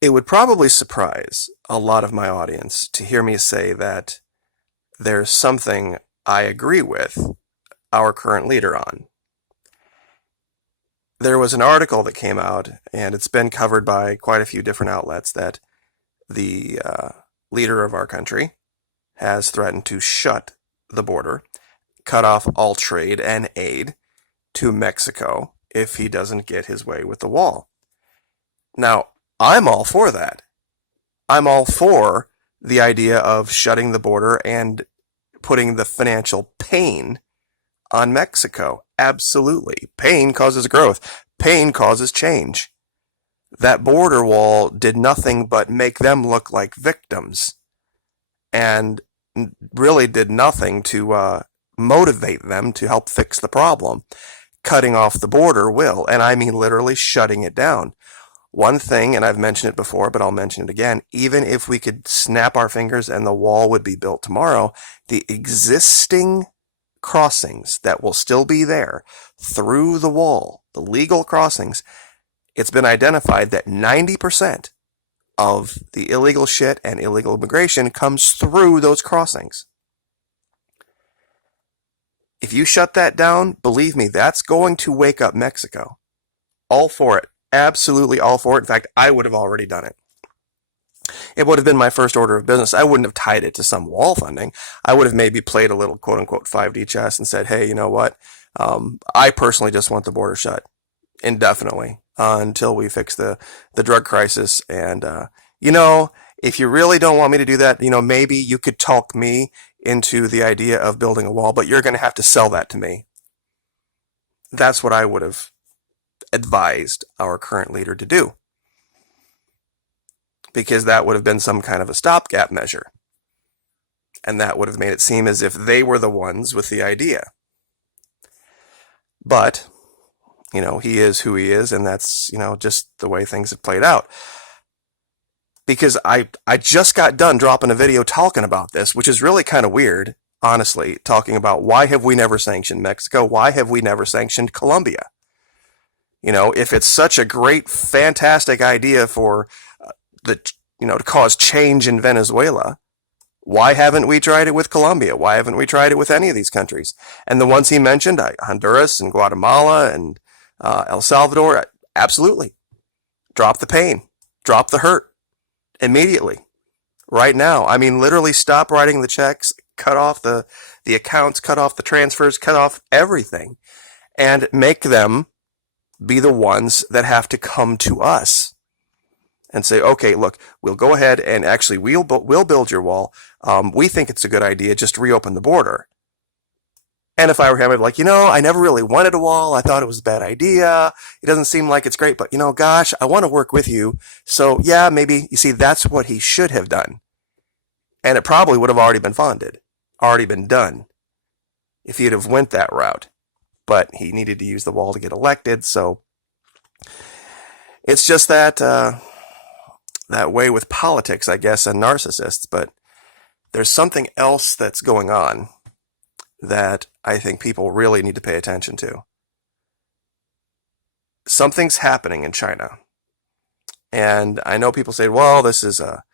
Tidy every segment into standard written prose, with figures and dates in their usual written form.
It would probably surprise a lot of my audience to hear me say that there's something I agree with our current leader on. There was an article that came out, and it's been covered by quite a few different outlets, that the leader of our country has threatened to shut the border, cut off all trade and aid to Mexico if he doesn't get his way with the wall. Now, I'm all for that. I'm all for the idea of shutting the border and putting the financial pain on Mexico. Absolutely. Pain causes growth. Pain causes change. That border wall did nothing but make them look like victims and really did nothing to motivate them to help fix the problem. Cutting off the border will, and I mean literally shutting it down. One thing, and I've mentioned it before, but I'll mention it again, even if we could snap our fingers and the wall would be built tomorrow, the existing crossings that will still be there through the wall, the legal crossings, it's been identified that 90% of the illegal shit and illegal immigration comes through those crossings. If you shut that down, believe me, that's going to wake up Mexico. All for it. Absolutely all for it. In fact, I would have already done it. It would have been my first order of business. I wouldn't have tied it to some wall funding. I would have maybe played a little quote-unquote 5D chess and said, hey, you know what? I personally just want the border shut indefinitely until we fix the drug crisis. And, if you really don't want me to do that, maybe you could talk me into the idea of building a wall, but you're going to have to sell that to me. That's what I would have advised our current leader to do, because that would have been some kind of a stopgap measure, and that would have made it seem as if they were the ones with the idea. But, he is who he is, and that's, just the way things have played out. Because I just got done dropping a video talking about this, which is really kind of weird, honestly, talking about why have we never sanctioned Mexico? Why have we never sanctioned Colombia? If it's such a great, fantastic idea for to cause change in Venezuela, why haven't we tried it with Colombia? Why haven't we tried it with any of these countries? And the ones he mentioned, Honduras and Guatemala and El Salvador, absolutely. Drop the pain. Drop the hurt. Immediately. Right now. I mean, literally stop writing the checks, cut off the accounts, cut off the transfers, cut off everything, and make them be the ones that have to come to us and say, okay, look, we'll go ahead and actually we'll build your wall. We think it's a good idea. Just reopen the border. And if I were him, I'd be like, I never really wanted a wall. I thought it was a bad idea. It doesn't seem like it's great, but gosh, I want to work with you. So yeah, maybe, you see, that's what he should have done. And it probably would have already been funded, already been done, if he'd have went that route. But he needed to use the wall to get elected, so it's just that way with politics, I guess, and narcissists. But there's something else that's going on that I think people really need to pay attention to. Something's happening in China. And I know people say, well, this is a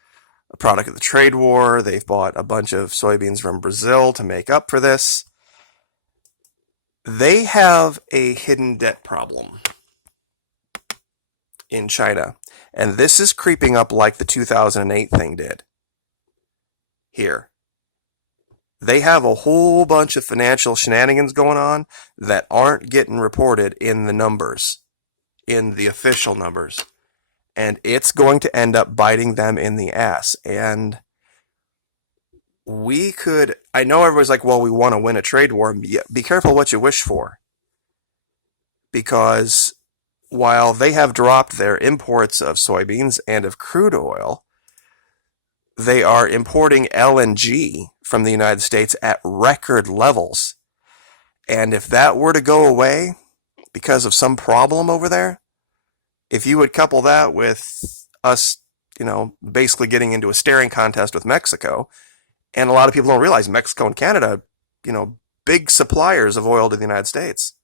product of the trade war. They've bought a bunch of soybeans from Brazil to make up for this. They have a hidden debt problem in China. And this is creeping up like the 2008 thing did here. They have a whole bunch of financial shenanigans going on that aren't getting reported in the numbers, in the official numbers. And it's going to end up biting them in the ass. And I know everybody's like, well, we want to win a trade war. Be careful what you wish for. Because while they have dropped their imports of soybeans and of crude oil, they are importing LNG from the United States at record levels. And if that were to go away because of some problem over there, if you would couple that with us, basically getting into a staring contest with Mexico, and a lot of people don't realize Mexico and Canada, big suppliers of oil to the United States.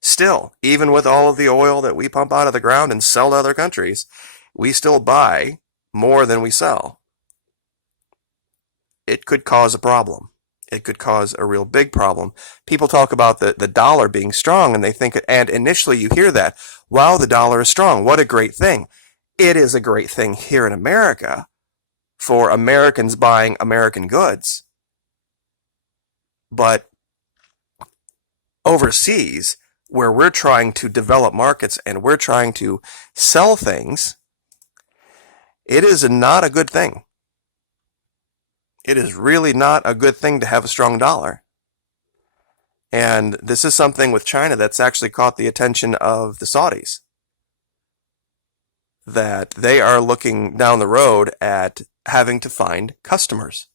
Still, even with all of the oil that we pump out of the ground and sell to other countries, we still buy more than we sell, it could cause a problem. It could cause a real big problem. People talk about the dollar being strong, and they think, and initially you hear that, wow, the dollar is strong. What a great thing. It is a great thing here in America for Americans buying American goods. But overseas, where we're trying to develop markets and we're trying to sell things, it is not a good thing. It is really not a good thing to have a strong dollar. And this is something with China that's actually caught the attention of the Saudis. That they are looking down the road at having to find customers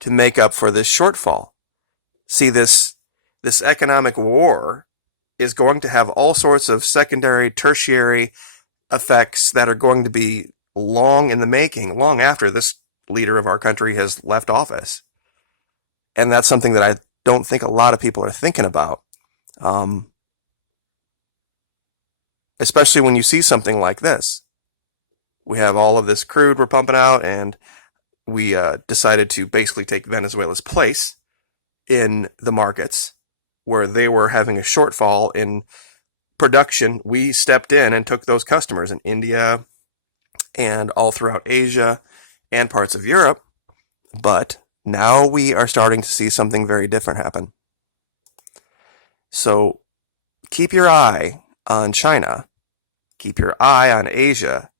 to make up for this shortfall. See, this economic war is going to have all sorts of secondary, tertiary effects that are going to be long in the making, long after this leader of our country has left office. And that's something that I don't think a lot of people are thinking about. Especially when you see something like this. We have all of this crude we're pumping out, and we decided to basically take Venezuela's place in the markets where they were having a shortfall in production. We stepped in and took those customers in India and all throughout Asia and parts of Europe. But now we are starting to see something very different happen. So keep your eye on China, keep your eye on Asia,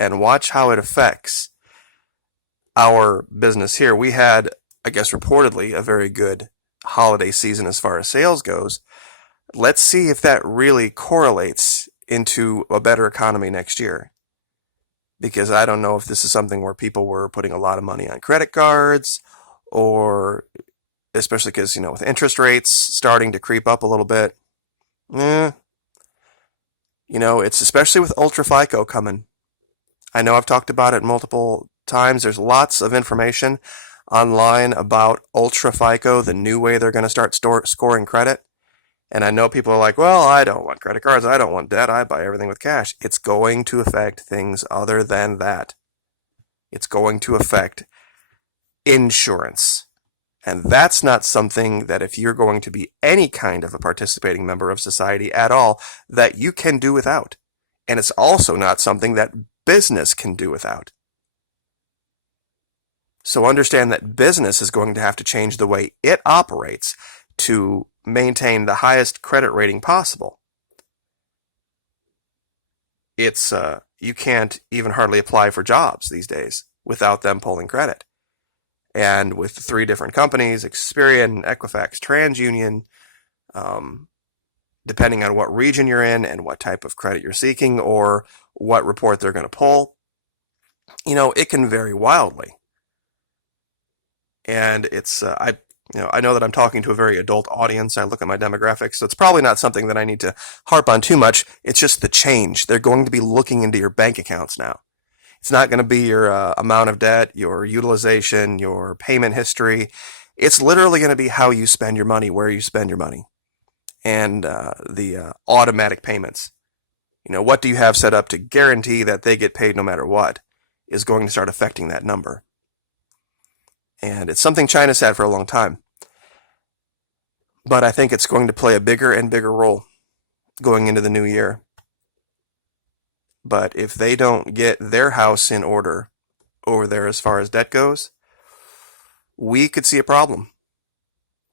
and watch how it affects our business here. We had, I guess reportedly, a very good holiday season as far as sales goes. Let's see if that really correlates into a better economy next year. Because I don't know if this is something where people were putting a lot of money on credit cards, or especially because, with interest rates starting to creep up a little bit. It's especially with Ultra FICO coming. I know I've talked about it multiple times. There's lots of information online about Ultra FICO, the new way they're going to start scoring credit. And I know people are like, well, I don't want credit cards, I don't want debt, I buy everything with cash. It's going to affect things other than that. It's going to affect insurance. And that's not something that, if you're going to be any kind of a participating member of society at all, that you can do without. And it's also not something that business can do without. So understand that business is going to have to change the way it operates to maintain the highest credit rating possible. It's you can't even hardly apply for jobs these days without them pulling credit. And with the 3 different companies, Experian, Equifax, TransUnion, depending on what region you're in and what type of credit you're seeking or what report they're going to pull, it can vary wildly. And it's I know that I'm talking to a very adult audience. I look at my demographics, so it's probably not something that I need to harp on too much. It's just the change. They're going to be looking into your bank accounts now. It's not going to be your amount of debt, your utilization, your payment history. It's literally going to be how you spend your money, where you spend your money, and the automatic payments. What do you have set up to guarantee that they get paid no matter what is going to start affecting that number. And it's something China's had for a long time. But I think it's going to play a bigger and bigger role going into the new year. But if they don't get their house in order over there as far as debt goes, we could see a problem.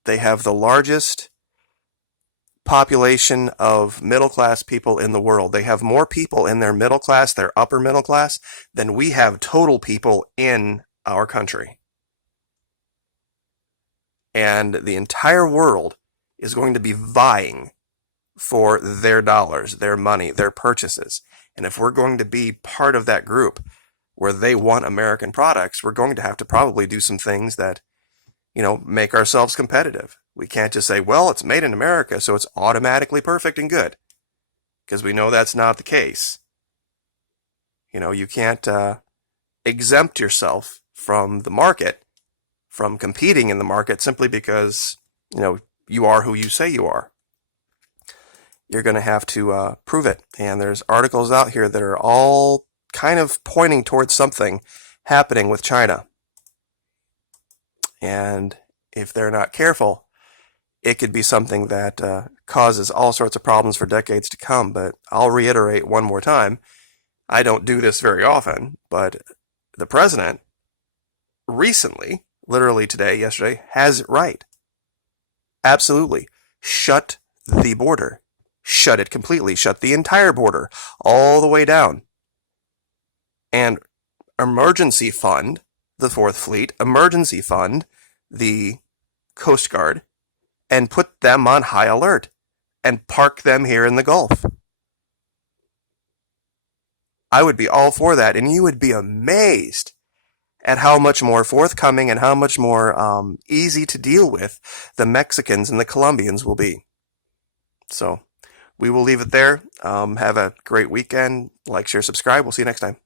They have the largest population of middle-class people in the world. They have more people in their middle class, their upper middle class, than we have total people in our country. And the entire world is going to be vying for their dollars, their money, their purchases. And if we're going to be part of that group where they want American products, we're going to have to probably do some things that, make ourselves competitive. We can't just say, well, it's made in America, so it's automatically perfect and good. Because we know that's not the case. You can't exempt yourself from the market, from competing in the market simply because, you are who you say you are. you're going to have to prove it. And there's articles out here that are all kind of pointing towards something happening with China. And if they're not careful, it could be something that causes all sorts of problems for decades to come. But I'll reiterate one more time, I don't do this very often, but the president recently, literally today, yesterday, has it right. Absolutely. Shut the border. Shut it completely. Shut the entire border all the way down. And emergency fund the Fourth Fleet, emergency fund the Coast Guard, and put them on high alert and park them here in the Gulf. I would be all for that, and you would be amazed at how much more forthcoming and how much more easy to deal with the Mexicans and the Colombians will be. So we will leave it there. Have a great weekend. Like, share, subscribe. We'll see you next time.